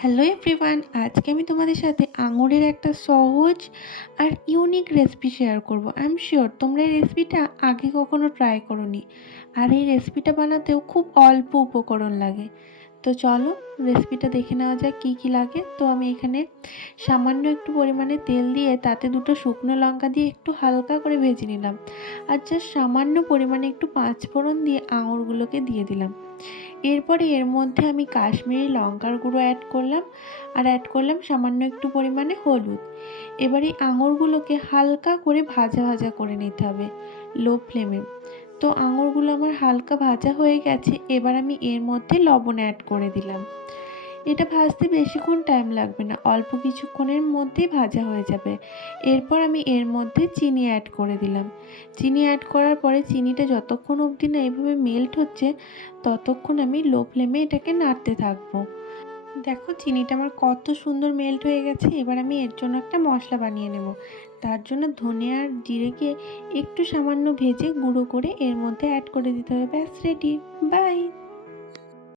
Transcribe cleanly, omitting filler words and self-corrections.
Hello everyone, আজকে আমি তোমাদের সাথে আঙুরের একটা সহজ আর ইউনিক রেসিপি শেয়ার করব। আই এম শিওর তোমরা এই রেসিপিটা আগে কখনো ট্রাই করোনি, আর এই রেসিপিটা বানাতেও খুব অল্প উপকরণ লাগে। তো চলো রেসিপিটা দেখে নেওয়া যাক কী কী লাগে। তো আমি এখানে সামান্য একটু পরিমাণে তেল দিয়ে তাতে দুটো শুকনো লঙ্কা দিয়ে একটু হালকা করে ভেজে নিলাম, আর জাস্ট সামান্য পরিমাণে একটু পাঁচফোড়ন দিয়ে আঙুরগুলোকে দিয়ে দিলাম। এরপরে এর মধ্যে আমি কাশ্মীরি লঙ্কার গুঁড়ো অ্যাড করলাম, আর অ্যাড করলাম সামান্য একটু পরিমাণে হলুদ। এবার এই আঙুরগুলোকে হালকা করে ভাজা ভাজা করে নিতে হবে লো ফ্লেমে। তো আঙুরগুলো আমার হালকা ভাজা হয়ে গেছে, এবার আমি এর মধ্যে লবণ অ্যাড করে দিলাম। এটা ভাজতে বেশিক্ষণ টাইম লাগবে না, অল্প কিছুক্ষণের মধ্যেই ভাজা হয়ে যাবে। এরপর আমি এর মধ্যে চিনি অ্যাড করে দিলাম। চিনি অ্যাড করার পরে চিনিটা যতক্ষণ অবধি না এভাবে মেল্ট হচ্ছে, ততক্ষণ আমি লো ফ্লেমে এটাকে নাড়তে থাকবো। দেখো চিনিটা আমার কত সুন্দর মেল্ট হয়ে গেছে। এবার আমি এর জন্য একটা মশলা বানিয়ে নেব। তার জন্য ধনে আর জিরেকে একটু সামান্য ভেজে গুঁড়ো করে এর মধ্যে অ্যাড করে দিতে হবে। ব্যাস রেডি। বাই।